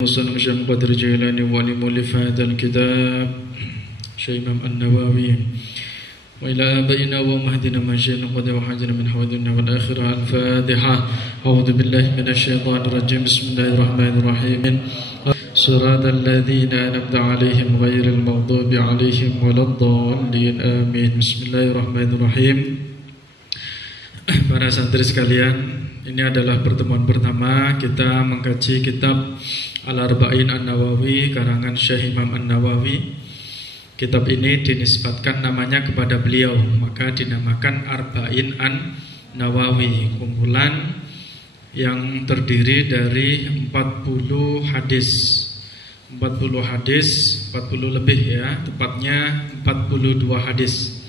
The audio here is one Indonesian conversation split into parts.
وصلنا شيخ قدر جيلاني ولمؤلف هذا الكتاب شيخ إمام النووي وإلى آبائنا ومهدنا من شيخنا قد وحاجنا من حوادنا والآخرة الفاتحة. أعوذ بالله من الشيطان الرجيم. بسم الله الرحمن الرحيم. صراط الذين أنعمت عليهم غير المغضوب عليهم ولا الضالين آمين. Bismillahirrahmanirrahim. Para santri sekalian, ini adalah pertemuan pertama kita mengkaji kitab Al-Arba'in An-Nawawi karangan Syekh Imam An-Nawawi. Kitab ini dinisbatkan namanya kepada beliau, maka dinamakan Arba'in An-Nawawi, kumpulan yang terdiri dari 40 hadis. 40 hadis, 40 lebih ya, tepatnya 42 hadis.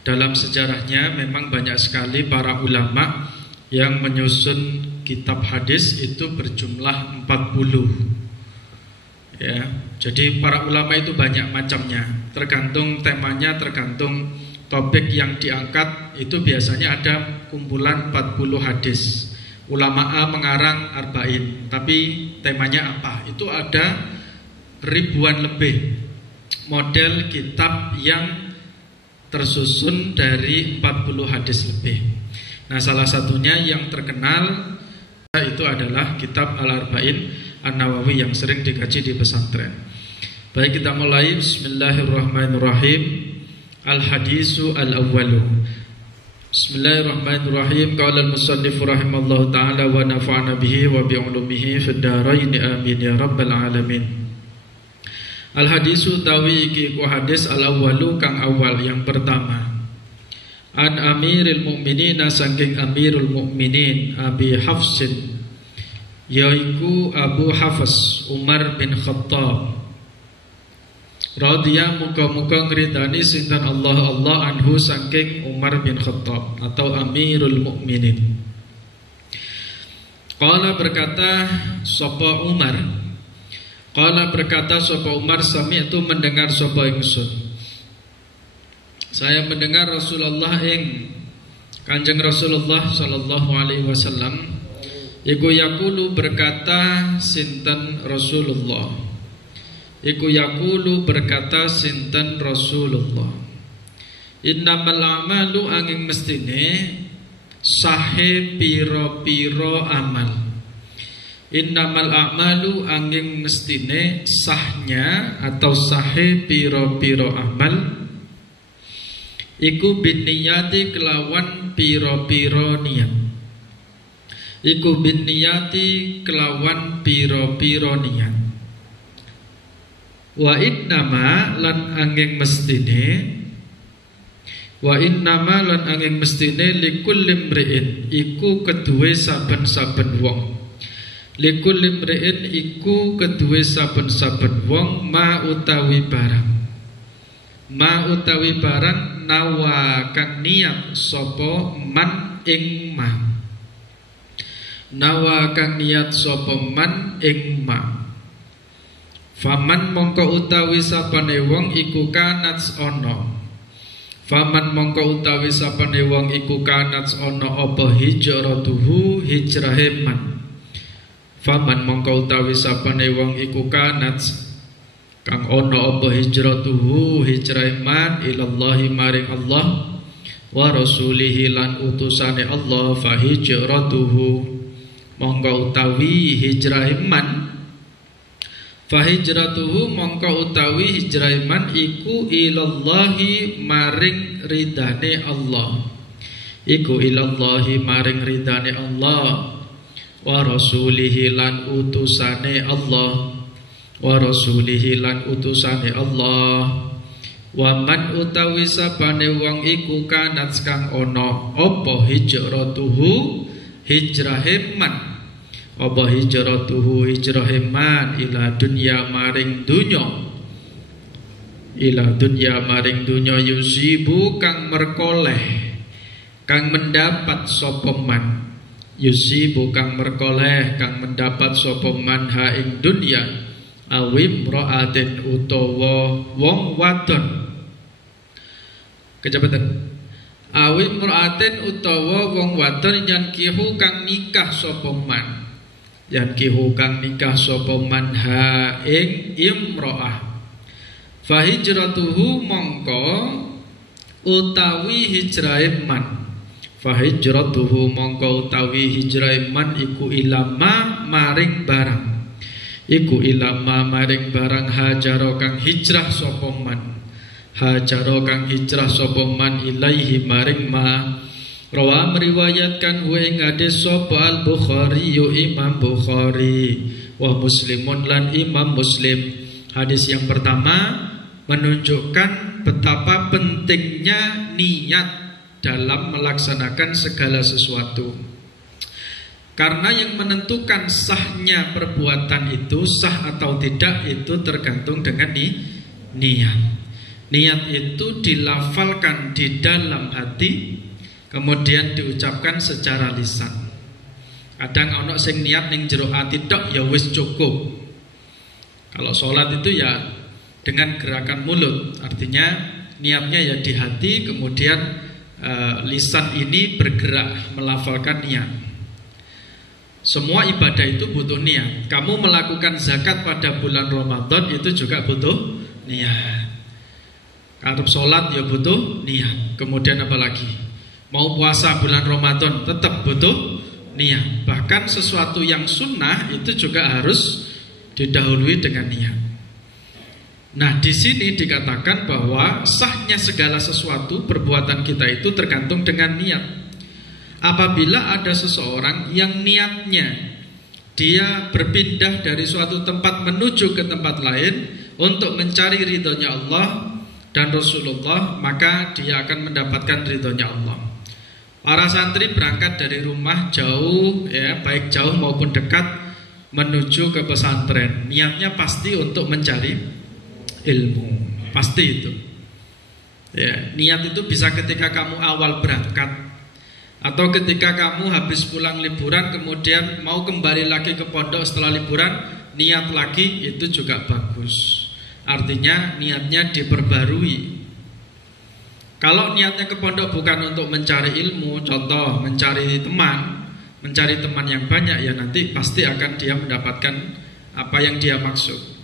Dalam sejarahnya memang banyak sekali para ulama yang menyusun kitab hadis itu berjumlah 40 ya. Jadi para ulama itu banyak macamnya, tergantung temanya, tergantung topik yang diangkat. Itu biasanya ada kumpulan 40 hadis. Ulama A mengarang arba'in, tapi temanya apa? Itu ada ribuan lebih model kitab yang tersusun dari 40 hadis lebih. Nah, salah satunya yang terkenal itu adalah kitab Al-Arba'in An-Nawawi yang sering dikaji di pesantren. Baik, kita mulai. Bismillahirrahmanirrahim. Al-hadisu al-awwalu. Bismillahirrahmanirrahim. Qala al-musannif rahimallahu ta'ala wa nafa'ana bihi wa bi'ulumihi fid dharain amin ya rabbal alamin. Al-hadisu tawi iki ku hadis al-awwalu kang awal yang pertama. An Amiril Mukminin, saking Amirul Mukminin Abi Hafsin, yaiku Abu Hafs Umar bin Khattab radhiya muga-muga ngridani sinten Allah anhu saking Umar bin Khattab atau Amirul Mukminin. Qala berkata sapa Umar, qala berkata sapa Umar, sami'tu mendengar sapa ingsun, saya mendengar Rasulullah Kanjeng Rasulullah sallallahu alaihi wasallam iku yaqulu berkata sinten Rasulullah, iku yaqulu berkata sinten Rasulullah, innamal a'malu angin mestine sahe piro-piro amal. Innamal a'malu angin mestine sahnya atau sahe piro-piro amal iku binniyati kelawan piro-piro niat. Iku binniyati kelawan piro-piro niat. Wa innama lan angin mestine, wa innama lan angin mestine likulli mri'in iku keduwe saben-saben wong. Likulli mri'in iku keduwe saben-saben wong ma utawi barang. Ma utawi barang nawa kang niat sapa man ing ma. Nawa kang niat sapa man ing ma. Faman mongko utawi sapane wong iku kanat ana. Faman mongko utawi sapane wong iku kanat ana apa hijratuhu hijrahe man. Faman mongko utawi sapane wong iku kanat kang ono apa hijratuhu hijrah man ilallahi maring Allah wa rasulihi lan utusane Allah, fa hijratuhu mongko utawi hijrah man, fa hijratuhu mongko utawi hijrah man iku ilallahi maring ridane Allah, iku ilallahi maring ridane Allah, wa rasulihi lan utusane Allah, wa rasulihi lan utusane Allah, wa man utawi sapane wong iku kanat kang ana apa hijratuhu hijrahe man, apa hijratuhu hijrahe man ila dunya maring dunya, ila dunya maring dunya yusibu kang merkoleh kang mendapat sapa man, yusibu kang merkoleh kang mendapat sapa man ha ing dunya awim ra'atin utawa wong wadon. Kejabatan awim ra'atin utawa wong wadon yang kihu kang nikah sapa man, yankihu kang nikah sapa man ha ing imro'ah fa hijratuhu mongko utawi hijrahe man fa hijratuhu mongko utawi hijrahe man iku ilama maring barang iku ilama maring barang hajaro kang hijrah sapa man hajaro kang hijrah sapa man ilaihi maring ma rawa meriwayatkan wa ing hadis sapa al-Bukhari yu Imam Bukhari wa Muslimun lan Imam Muslim. Hadis yang pertama menunjukkan betapa pentingnya niat dalam melaksanakan segala sesuatu. Karena yang menentukan sahnya perbuatan itu sah atau tidak itu tergantung dengan niat. Niat itu dilafalkan di dalam hati, kemudian diucapkan secara lisan. Kadang ono sing niat ning jero ati tok ya wis cukup. Kalau sholat itu ya dengan gerakan mulut, artinya niatnya ya di hati, kemudian lisan ini bergerak melafalkan niat. Semua ibadah itu butuh niat. Kamu melakukan zakat pada bulan Ramadan itu juga butuh niat. Arep sholat ya butuh niat. Kemudian apa lagi? Mau puasa bulan Ramadan tetap butuh niat. Bahkan sesuatu yang sunnah itu juga harus didahului dengan niat. Nah, di sini dikatakan bahwa sahnya segala sesuatu perbuatan kita itu tergantung dengan niat. Apabila ada seseorang yang niatnya dia berpindah dari suatu tempat menuju ke tempat lain untuk mencari ridhonya Allah dan Rasulullah, maka dia akan mendapatkan ridhonya Allah. Para santri berangkat dari rumah jauh, ya, baik jauh maupun dekat, menuju ke pesantren. Niatnya pasti untuk mencari ilmu, pasti itu. Ya, niat itu bisa ketika kamu awal berangkat, atau ketika kamu habis pulang liburan kemudian mau kembali lagi ke pondok setelah liburan, niat lagi, itu juga bagus. Artinya niatnya diperbarui. Kalau niatnya ke pondok bukan untuk mencari ilmu, contoh mencari teman yang banyak, ya nanti pasti akan dia mendapatkan apa yang dia maksud.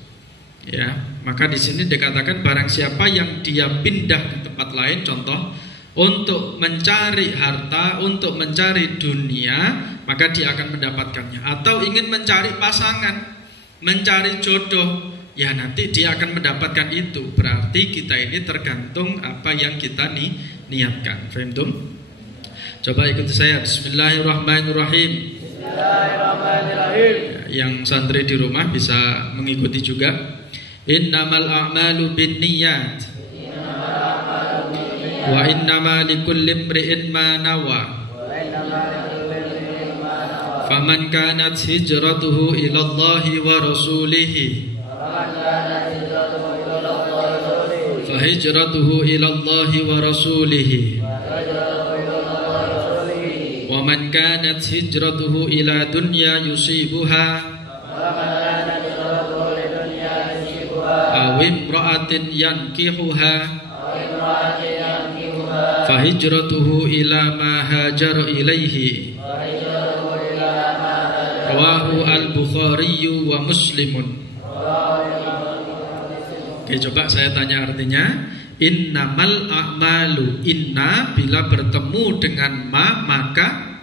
Ya, maka di sini dikatakan barang siapa yang dia pindah ke tempat lain, contoh untuk mencari harta, untuk mencari dunia, maka dia akan mendapatkannya. Atau ingin mencari pasangan, mencari jodoh, ya nanti dia akan mendapatkan itu. Berarti kita ini tergantung apa yang kita niatkan. Faham? Coba ikuti saya. Bismillahirrahmanirrahim. Bismillahirrahmanirrahim. Yang santri di rumah bisa mengikuti juga. Innamal a'malu binniyat wa innama likulli imri'in ma nawa. Faman kanat hijratuhu ila Allahi wa rasulihi fa hijratuhu ila Allahi wa rasulihi. Wa man kanat hijratuhu ila dunya yusibuha aw imra'atin yankihuha fa hijratuhu ila ma hajara ilaihi. Rawahu al-Bukhari wa Muslimun. Oke, coba saya tanya artinya. Innamal a'malu, inna bila bertemu dengan ma maka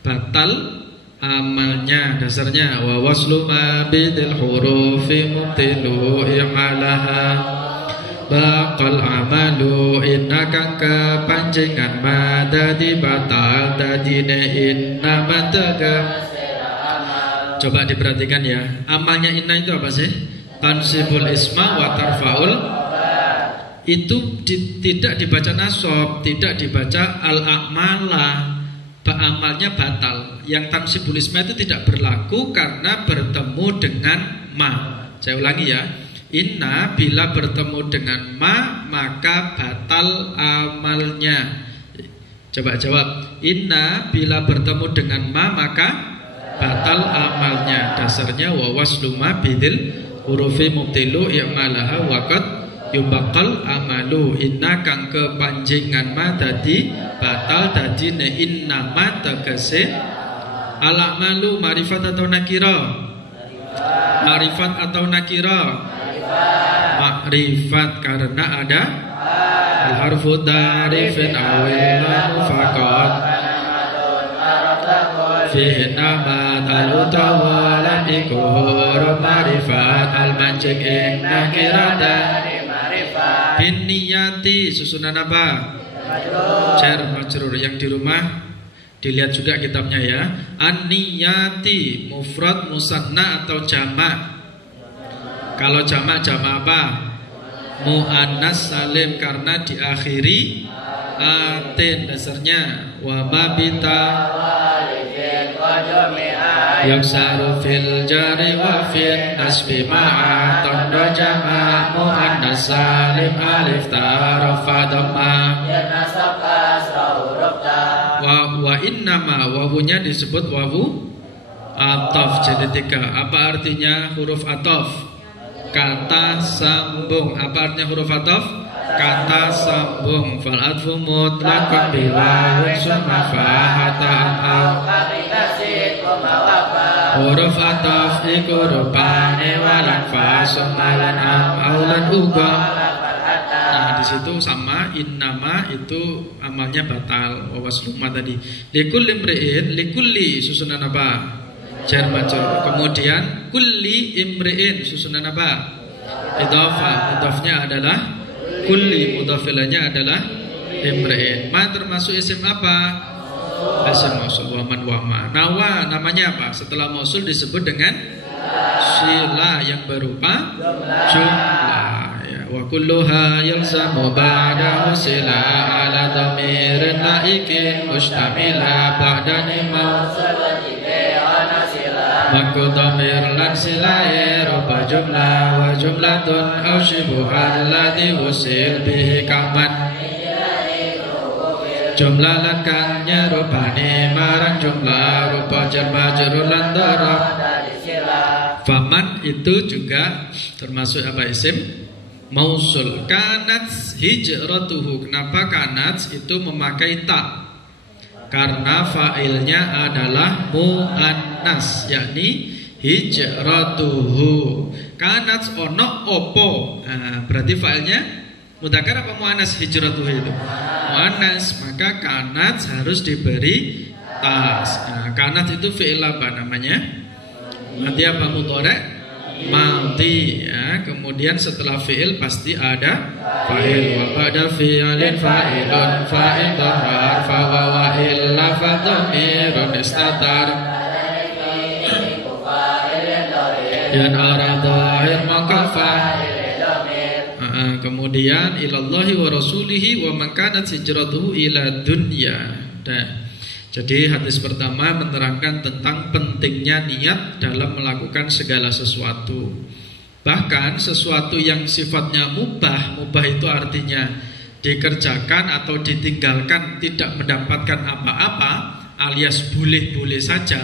batal amalnya. Dasarnya wa waslu ma bidil hurufi mubtilu i'alaha baqal amalu. Inna kang kepancingan ma dadi batal dadine inna mataga. Coba diperhatikan ya, amalnya inna itu apa sih? Tansibul isma wa tarfaul. Itu tidak dibaca nasab, tidak dibaca al-a'mala, amalnya batal. Yang tansibul isma itu tidak berlaku karena bertemu dengan ma. Saya ulangi ya, inna bila bertemu dengan ma maka batal amalnya. Coba jawab, inna bila bertemu dengan ma maka batal amalnya. Dasarnya wa waslu ma bidil hurufi mubtilu i'malaha waqad yubaqal amalu. Inna kang kepanjingan ma dadi batal, dadi ne inna ma tegese Al-a'malu ma'rifat atau nakira? Ma'rifat atau nakira? Ma'rifat karena ada al-harfu ta'rifin awilahu faqat fihi namat al-utawalan iku huruf ma'rifat al-manjik nakira dari ma'rifat bin niyati susunan apa? Jar majrur. Yang di rumah dilihat juga kitabnya ya. An-niyati mufrad musanna atau jamak? Kalau jamak apa? Muannas salim karena diakhiri atin. Dasarnya wa mabita yaksaru fil jari wa fil nasbi ma'a tondo jamak muannas salim alif tarafa dhamma wa innama wawunya disebut wawu ataf jadi 3. Apa artinya huruf ataf? Kata sambung. Apa artinya huruf ataf? Kata sambung. Fal atfu mutlaqan bi wawun summa fahata au huruf ataf iku rupane walan fa summa lan aulan uga. Nah di situ sama innama itu amalnya batal. Wawasluma tadi. Likulli imri'in, likulli susunan apa? Jar majrur. Kemudian kulli imri'in susunan apa? Idhofah. Idhofnya adalah kulli, mudhafilahnya adalah imri'in. Ma termasuk isim apa? Isim mausul. Waman wama. Nawa namanya apa? Setelah mausul disebut dengan sila yang berupa jumlah. Wa kulluha yalzamu ba'dahu sila ala dhamirin laikin mustamila ba'dani mausul Mangku dhamir lan silai rupa jumlah wa jumlatun au syibuhan ladhi wusil bihi kaman jumlah lan kang nyerupani marang jumlah rupa jar majrur lan dharaf. Faman itu juga termasuk apa isim mausul. Kanat hijratuhu. Kenapa kanat itu memakai ta? Karena fa'ilnya adalah muannas, yakni hijratuhu. Kanat ono opo. Nah, berarti fa'ilnya mudzakkar apa muannas hijratuhu itu? Muannas, maka kanat harus diberi tas. Nah, kanat itu fi'il apa namanya? Mati apa mudhari'? Mati ya. Kemudian setelah fi'il pasti ada fa'il. Wa ba'da fi'ilin fa'ilun fa'il dhahar fa wa illa fa dhamirun istatar yan aradhahir maqafa. Kemudian ilallahi wa rasulihi wa man kanat hijratuhu ila dunya. Jadi hadis pertama menerangkan tentang pentingnya niat dalam melakukan segala sesuatu. Bahkan sesuatu yang sifatnya mubah, mubah itu artinya dikerjakan atau ditinggalkan tidak mendapatkan apa-apa, alias boleh-boleh saja,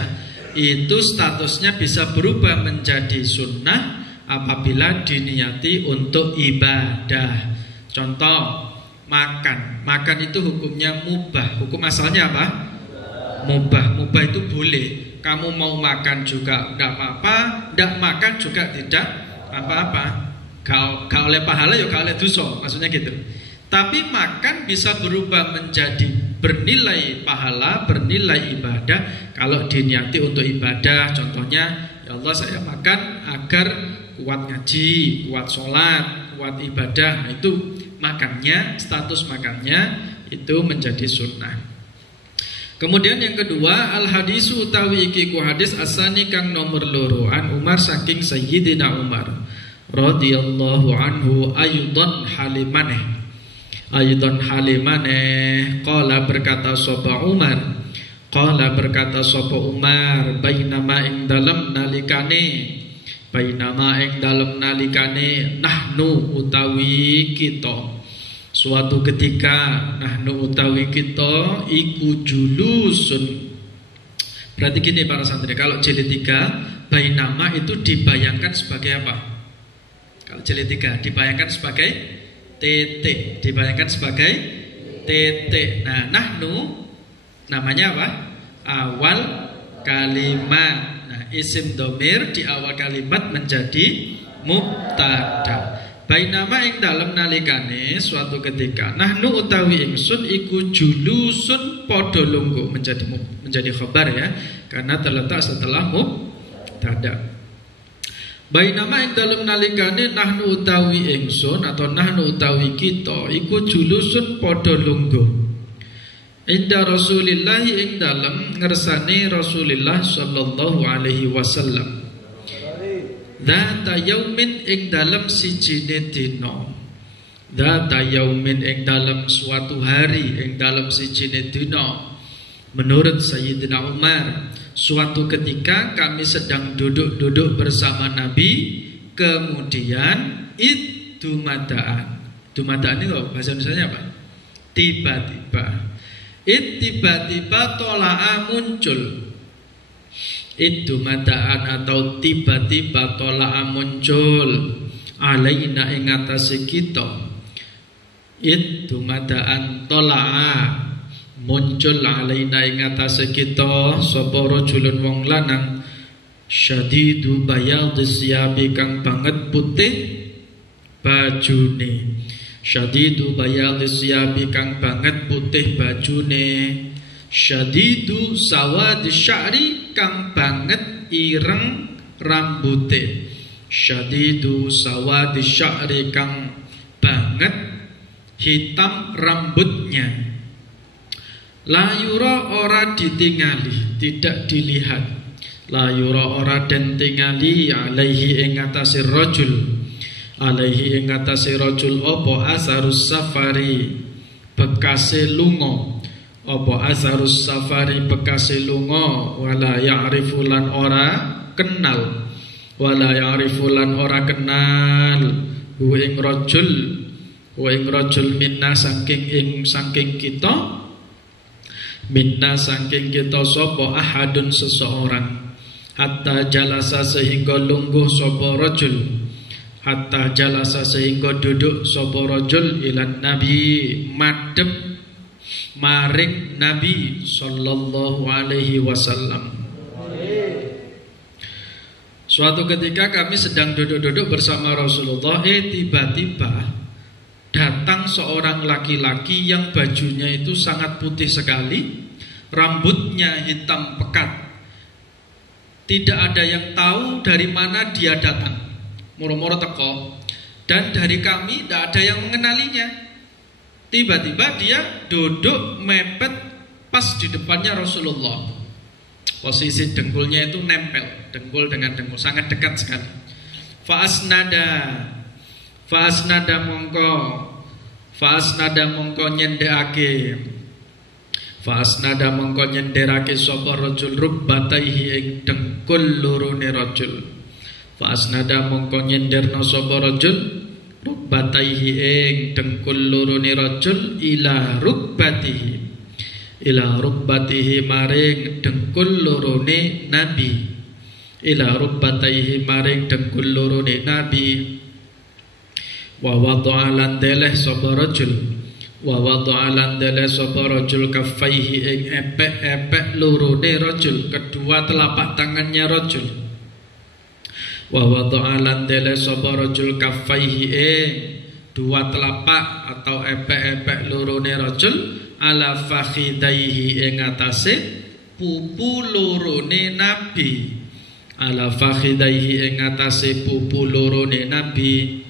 itu statusnya bisa berubah menjadi sunnah apabila diniati untuk ibadah. Contoh, makan. Makan itu hukumnya mubah. Hukum asalnya apa? Mubah. Mubah itu boleh. Kamu mau makan juga tidak apa-apa, tidak makan juga tidak apa-apa. Gak oleh pahala ya gak oleh dosa, maksudnya gitu. Tapi makan bisa berubah menjadi bernilai pahala, bernilai ibadah kalau diniati untuk ibadah. Contohnya, ya Allah saya makan agar kuat ngaji, kuat sholat, kuat ibadah. Nah, itu makannya, status makannya itu menjadi sunnah. Kemudian yang kedua, al hadisu utawi iki ku hadis asani kang nomor loro an Umar saking Sayyidina Umar radhiyallahu anhu ayudon halimane qala berkata sapa Umar bainama ing dalem nalikane nahnu utawi kita suatu ketika nahnu utawi kita iku julusun. Berarti gini para santri, kalau jilid 3 bainama itu dibayangkan sebagai apa? Kalau jilid 3 dibayangkan sebagai titik, dibayangkan sebagai titik. Nah, nahnu namanya apa? Awal kalimat. Nah, isim domir di awal kalimat menjadi mubtada. Bainama ing dalem nalikane suatu ketika nahnu utawi ingsun iku julusun padha lungguh, menjadi khabar ya, karena terletak setelah mubtada. Bainama ing dalem nalikane nahnu utawi ingsun atau nahnu utawi kita iku julusun padha lungguh inda Rasulillah ing dalem ngersane Rasulullah sallallahu alaihi wasallam. Dzata yaumin ing dalem sijine dina. Dzata yaumin ing dalem suatu hari ing dalem sijine dina. Menurut Sayyidina Umar, suatu ketika kami sedang duduk-duduk bersama Nabi, kemudian dumadaan. Dumadaan ini loh, bahasa Indonesianya apa? Tiba-tiba. Tiba-tiba tola'a muncul. Dumadaan atau tiba-tiba tola'a muncul alaina ing atase kita. Dumadaan tola'a muncul alaina ing atase kita sapa rajulun wong lanang syadidu bayadis siyabi kang banget putih bajune. Syadidu bayadis siyabi kang banget putih bajune. Syadidu sawadi sya'ri kang banget ireng rambute. Syadidu sawadi sya'ri kang banget hitam rambutnya. La yura ora ditingali, tidak dilihat. La yura ora den tingali alaihi ing atase rajul. Alaihi ing atase rajul apa asarus safari bekase lunga. Apa asarus safari bekase lunga wala ya'rifu lan ora kenal. Wala ya'rifu lan ora kenal hu ing rajul minna saking kita. Minna saking kita sapa ahadun seseorang. Hatta jalasa sehingga lungguh sapa rajul. Hatta jalasa sehingga duduk sapa rajul ilan nabi madhep maring Nabi sallallahu alaihi wasallam. Suatu ketika kami sedang duduk-duduk bersama Rasulullah, tiba-tiba datang seorang laki-laki yang bajunya itu sangat putih sekali, rambutnya hitam pekat. Tidak ada yang tahu dari mana dia datang. Moro-moro teko, dan dari kami tidak ada yang mengenalinya. Tiba-tiba dia duduk mepet pas di depannya Rasulullah. Posisi dengkulnya itu nempel, dengkul dengan dengkul, sangat dekat sekali. Fa'asnada mongko nyenderake. Fa'asnada mongko nyenderake sapa rajul rubbataihi ing dengkul lorone rajul. Fa'asnada mongko nyenderna sapa rajul rubbataihi ing dengkul lorone rajul ila rubbatihi maring dengkul lorone nabi. Ila rubbataihi maring dengkul lorone nabi. Wa wada'a lan deleh sapa rajul kaffaihi ing epek-epek lorone rajul, kedua telapak tangannya rajul. Wa wada'a lan deleh sapa rajul kaffaihi dua telapak atau epek-epek lorone rajul ala fakhidaihi ing atase pupu lorone nabi. Ala fakhidaihi ing atase pupu lorone nabi.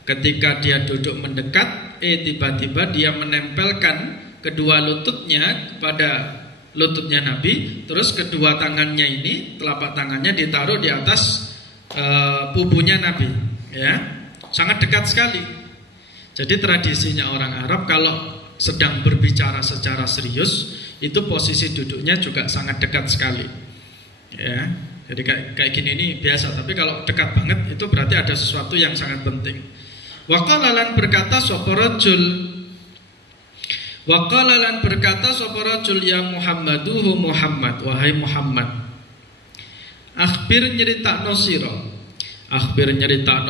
Ketika dia duduk mendekat, tiba-tiba dia menempelkan kedua lututnya pada lututnya Nabi, terus kedua tangannya ini, telapak tangannya ditaruh di atas pupunya Nabi, ya, sangat dekat sekali. Jadi tradisinya orang Arab kalau sedang berbicara secara serius, itu posisi duduknya juga sangat dekat sekali, ya. Jadi kayak gini ini biasa, tapi kalau dekat banget itu berarti ada sesuatu yang sangat penting. Waqala lan berkata sapa rajul ya Muhammaduhu Muhammad, wahai Muhammad, akhbir nyeritakno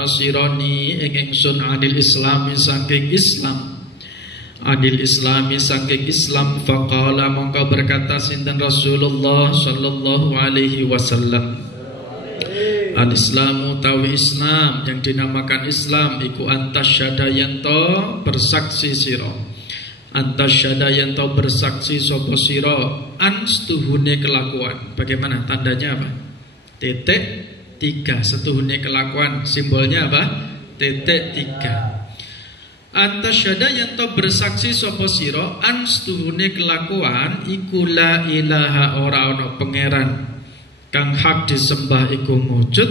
sira ni ing ingsun anil islami saking Islam. Adil islami saking Islam. Faqala mongko berkata sinten Rasulullah sallallahu alaihi wasallam, al-islamu tawi Islam yang dinamakan Islam iku antasyhada yanto bersaksi sira, antasyhada yanto bersaksi sapa sira an setuhune kelakuan. Bagaimana tandanya apa? Titik 3 setuhune kelakuan, simbolnya apa? Titik 3. Antasyhada yanto bersaksi sapa sira an setuhune kelakuan iku la ilaha ora ana pangeran kang hak disembah iku wujud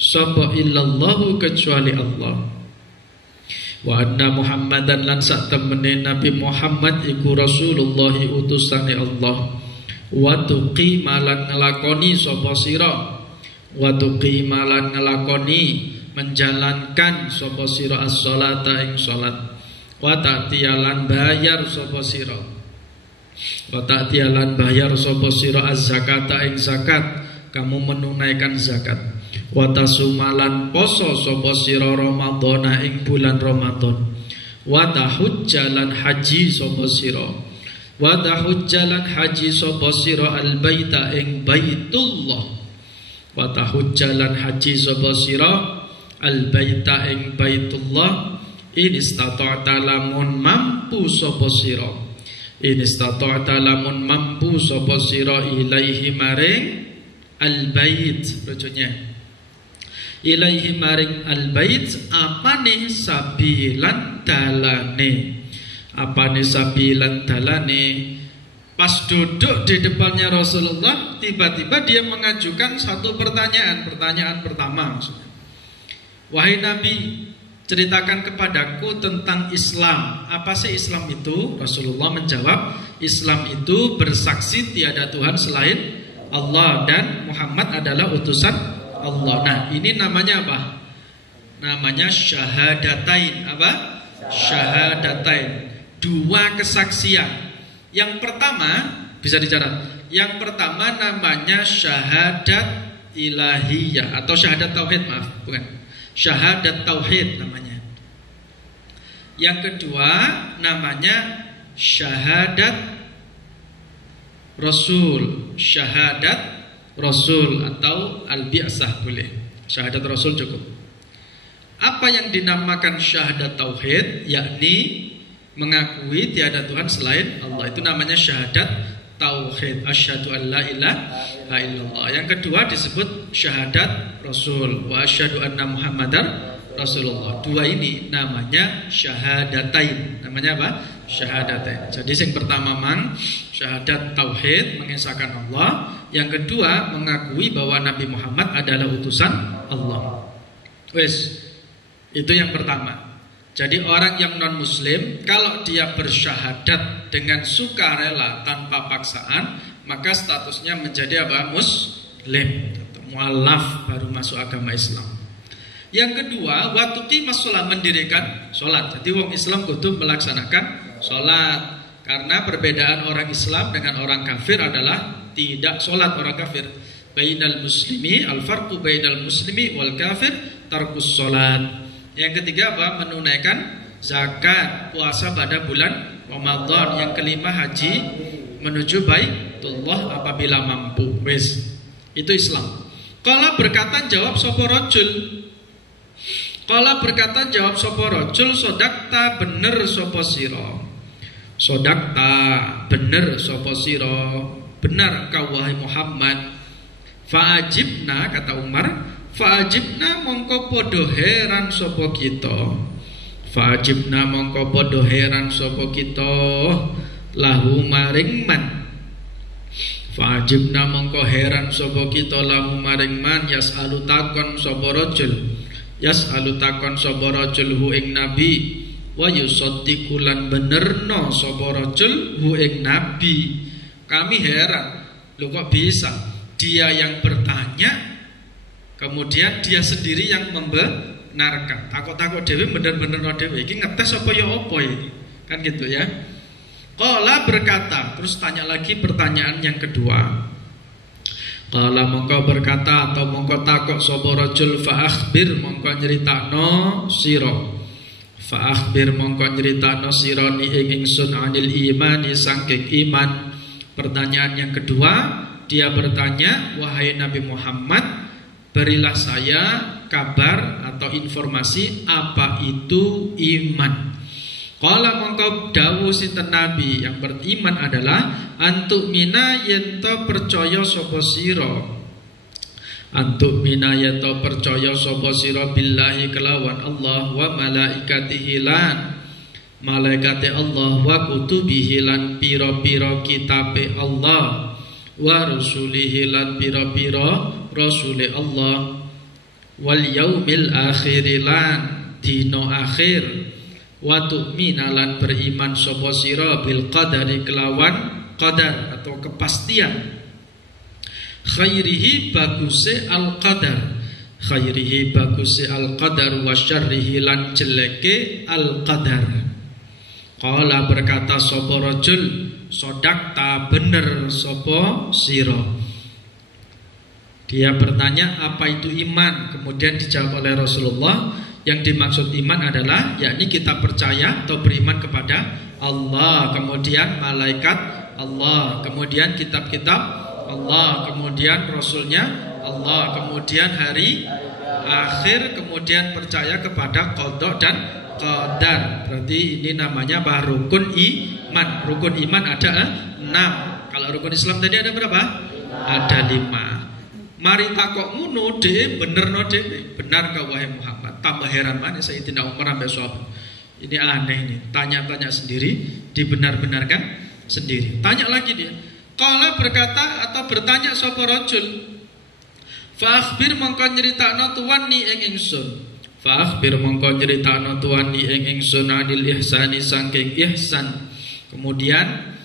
sapa illallahu kecuali Allah, wa anna Muhammadan lan sak temene Nabi Muhammad iku Rasulullah utusane Allah, wa tuqimalan ngelakoni sapa sira, wa tuqimalan ngelakoni menjalankan sapa sira as-sholata ing salat, wa ta'tiyalan bayar sapa sira, wa ta'tiyalan bayar sapa sira az-zakata ing zakat, kamu menunaikan zakat, wa tasumalan poso sapa sira Ramadhana ing bulan Ramadan, wa tahujjalan haji sapa sira, wa tahujjalan haji sapa sira al-baita ing Baitullah, wa tahujjalan haji sapa sira al-baita ing Baitullah in istata'ta lamun mampu sapa sira, in istata'ta lamun mampu sapa sira ilaihi maring al-bait, rujuknya ilaihi maring al-bait apane sabilan dalane, apane sabilan dalane. Pas duduk di depannya Rasulullah, tiba-tiba dia mengajukan satu pertanyaan. Pertanyaan pertama, wahai Nabi, ceritakan kepadaku tentang Islam. Apa sih Islam itu? Rasulullah menjawab, Islam itu bersaksi tiada Tuhan selain Allah dan Muhammad adalah utusan Allah. Nah, ini namanya apa? Namanya syahadatain. Apa? Syahadatain. 2 kesaksian. Yang pertama bisa dicatat. Yang pertama namanya syahadat ilahiyah atau syahadat tauhid, maaf, bukan. Syahadat tauhid namanya. Yang kedua namanya syahadat Rasul, syahadat Rasul atau al-bi'sah boleh. Syahadat Rasul cukup. Apa yang dinamakan syahadat tauhid, yakni mengakui tiada Tuhan selain Allah, itu namanya syahadat tauhid, asyhadu an la ilaha illallah. Yang kedua disebut syahadat Rasul, wa asyhadu anna Muhammadar Rasulullah. 2 ini namanya syahadatain. Namanya apa? Syahadatain. Jadi yang pertama syahadat tauhid, mengesahkan Allah. Yang kedua mengakui bahwa Nabi Muhammad adalah utusan Allah. Wes, itu yang pertama. Jadi orang yang non muslim kalau dia bersyahadat dengan sukarela tanpa paksaan, maka statusnya menjadi apa? Muslim, mualaf, baru masuk agama Islam. Yang kedua, waktu qimas sholat, mendirikan sholat. Jadi wong Islam kudu melaksanakan sholat. Karena perbedaan orang Islam dengan orang kafir adalah tidak sholat orang kafir. Bainal muslimi, al-farqu bainal muslimi wal kafir tarkus sholat. Yang ketiga apa? Menunaikan zakat, puasa pada bulan Ramadan. Yang kelima haji menuju Baitullah apabila mampu. Wes, itu Islam. Kalau berkata jawab sapa rajul. Kalau berkata jawab sapa rajul, sodakta bener sapa sira. Sodakta bener sapa sira. Benar kau wahai Muhammad. Fa'ajibna, kata Umar, fa'ajibna mongko podo heran sapa kita. Fa'ajibna mongko podo heran sapa kita lahu maring man. Fa'ajibna mongko heran sapa kita lahu maring man yas'alu takon sapa rajul. Yas'alu takon sapa rajul hu ing nabi wa yusaddiqu lan benerno sapa rajul hu ing nabi. Kami heran, loh kok bisa dia yang bertanya kemudian dia sendiri yang membenarkan. Takut-takut dewe bener-bener no dewe iki ngetes apa ya apa ini. Kan gitu ya. Qala berkata, terus tanya lagi pertanyaan yang kedua. Qala mongko berkata atau mongko takok sapa rajul fa akhbir mongko nyeritakno sira. Fa akhbir mongko nyritano sira ni ing ingsun anil imani saking iman. Pertanyaan yang kedua, dia bertanya, wahai Nabi Muhammad, berilah saya kabar atau informasi apa itu iman. Qala mongko dawuh sinten Nabi, yang beriman adalah antuk mina yento percaya sapa sira. Antuk mina yento percaya sapa sira billahi kelawan Allah wa malaikatihi lan malaikate Allah wa kutubihi lan pira-pira kitabe Allah wa rusulihi lan pira-pira rasule Allah wal yaumil akhir lan dino akhir wa tu'mina lan beriman sapa sira bil qadari kelawan qadar atau kepastian khairihi baguse al qadar khairihi baguse al qadar wa syarrihi lan jeleke al qadar. Qala berkata sapa rajul, sodakta bener sapa sira. Dia bertanya apa itu iman, kemudian dijawab oleh Rasulullah, yang dimaksud iman adalah yakni kita percaya atau beriman kepada Allah, kemudian malaikat Allah, kemudian kitab-kitab Allah, kemudian Rasulnya Allah, kemudian hari akhir, kemudian percaya kepada qada dan qadar. Berarti ini namanya rukun iman. Rukun iman ada 6. Kalau rukun Islam tadi ada berapa? Ada 5. Mari takok ngono dhewe benerno dhewe. Benar ka wahai Muhammad? Tambah heran mana Sayyidina Umar sampai sahabat. Ini aneh nih. Tanya-tanya sendiri, dibenar-benarkan sendiri. Tanya lagi dia. Qala berkata atau bertanya sapa rajul, fa akhbir mongko nyritakno tuwani ing ingsun. Fa akhbir mongko nyritakno tuwani ing ingsun anil ihsani saking ihsan. Kemudian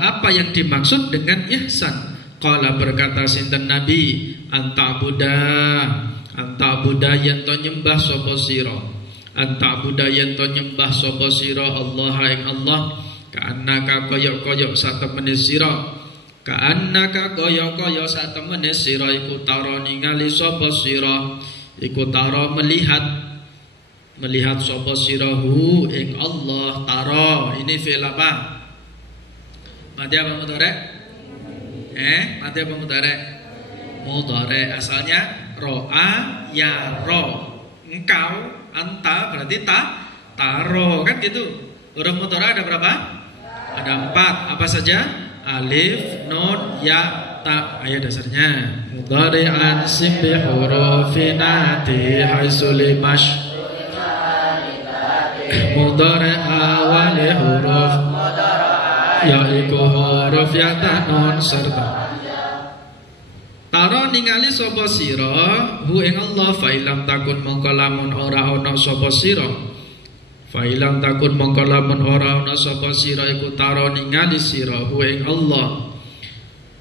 apa yang dimaksud dengan ihsan? Qala berkata sinten Nabi, anta'buda yen to nyembah sapa sira. Anta'buda yen to nyembah sapa sira Allah ing Allah. Ka'annaka koyok-koyok satemene sira. Ka'annaka koyok-koyok satemene sira iku tara ningali sapa sira. Iku tara melihat sapa sirahu ing Allah. Tara ini fi'il apa? Mati apa mudhari? Mati apa mudhari? Mudhari. Asalnya ro'a ya ro. Engkau anta berarti taro kan gitu. Huruf mudhari ada berapa? Ada 4. Apa saja? Alif, nun, ya, ta. Ayo dasarnya. Mudhari'an simbi hurufinati haisulimash. Mudhari'a wali huruf yaiku huruf ya ta nun serta. Taro ningali sapa sira hu ing Allah fa ilam takun mongko lamun ora ana sapa sira. Fa ilam takun mongko lamun ora ana sapa sira iku taro ningali sira hu ing Allah.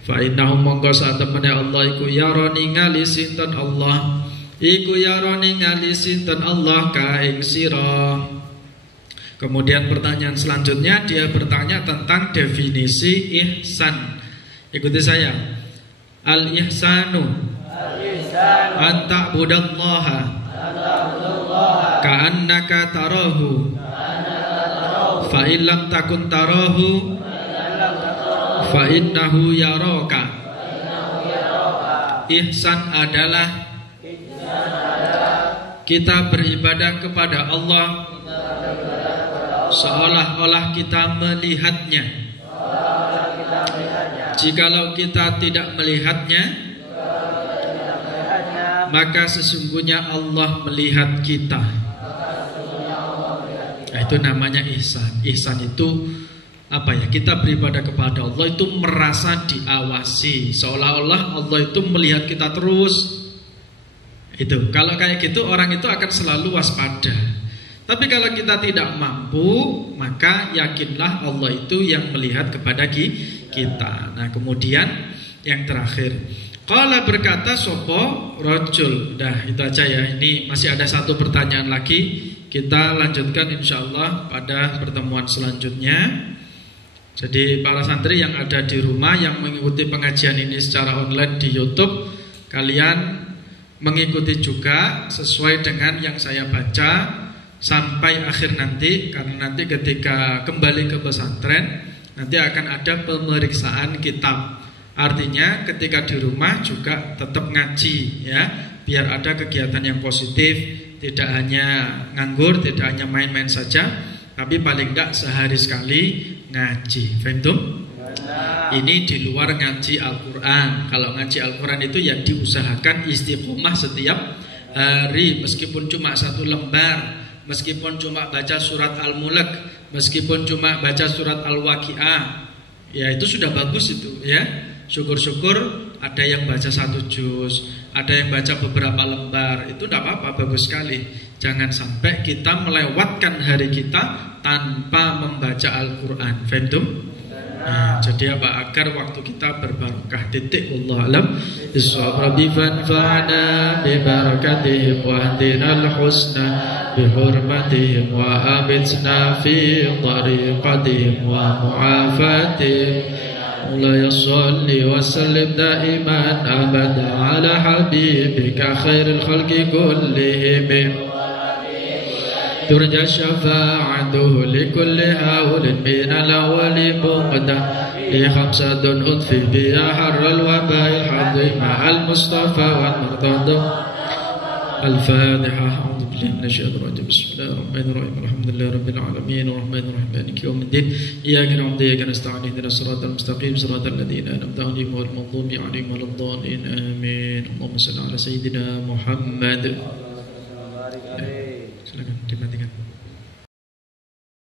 Fa innahu mongko satemene Allah iku yara ningali sinten Allah. Iku yara ningali sinten Allah ka ing sira. Kemudian pertanyaan selanjutnya dia bertanya tentang definisi ihsan. Ikuti saya. Al-ihsanu an ta'budallaha ka'annaka tarahu fa illam takun tarahu fa innahu yaraka. Ihsan adalah kita beribadah kepada Allah seolah-olah kita melihatnya. Jikalau kita tidak melihatnya, maka sesungguhnya Allah melihat kita. Nah, itu namanya ihsan. Ihsan itu apa ya? Kita beribadah kepada Allah itu merasa diawasi, seolah-olah Allah itu melihat kita terus. Itu kalau kayak gitu orang itu akan selalu waspada. Tapi kalau kita tidak mampu, maka yakinlah Allah itu yang melihat kepada kita. Nah, kemudian yang terakhir, qala berkata sopo rajul. Dah itu aja ya. Ini masih ada satu pertanyaan lagi. Kita lanjutkan insyaallah pada pertemuan selanjutnya. Jadi para santri yang ada di rumah yang mengikuti pengajian ini secara online di YouTube, kalian mengikuti juga sesuai dengan yang saya baca. sampai akhir nanti, karena nanti ketika kembali ke pesantren nanti akan ada pemeriksaan kitab. Artinya ketika di rumah juga tetap ngaji ya, biar ada kegiatan yang positif, tidak hanya nganggur, tidak hanya main-main saja, tapi paling tidak sehari sekali ngaji. Faham? Ini di luar ngaji Al-Quran. Kalau ngaji Al-Quran itu ya diusahakan istiqomah setiap hari, meskipun cuma 1 lembar, meskipun cuma baca surat Al-Mulk, meskipun cuma baca surat Al-Waqi'ah, ya itu sudah bagus itu ya. Syukur-syukur ada yang baca 1 juz, ada yang baca beberapa lembar, itu tidak apa-apa, bagus sekali. Jangan sampai kita melewatkan hari kita tanpa membaca Al-Quran. Faham? Nah, jadi apa? Agar waktu kita berbarokah. Titik. Wallahu alam bissawab. Rabbi fanfa'na bi barakatihim wa hadina al-husna bi hurmatihim wa abitsna fi tariqatihim wa mu'afatihim. مولاي صل وسلم دائما أبدا على حبيبك خير الخلق كلهم ترجى شفاعته لكل هول من الأول مقدم لخمسة أطفي بها حر الوباء الحظ مع المصطفى والمرتضى. الفاتحة. أعوذ بالله من الشيطان الرجيم. بسم الله الرحمن الرحيم. الحمد لله رب العالمين الرحمن الرحيم مالك يوم الدين إياك نعبد وإياك نستعين اهدنا الصراط المستقيم صراط الذين أنعمت عليهم غير المغضوب عليهم ولا الضالين آمين. اللهم صل على سيدنا محمد. Silakan dimatikan.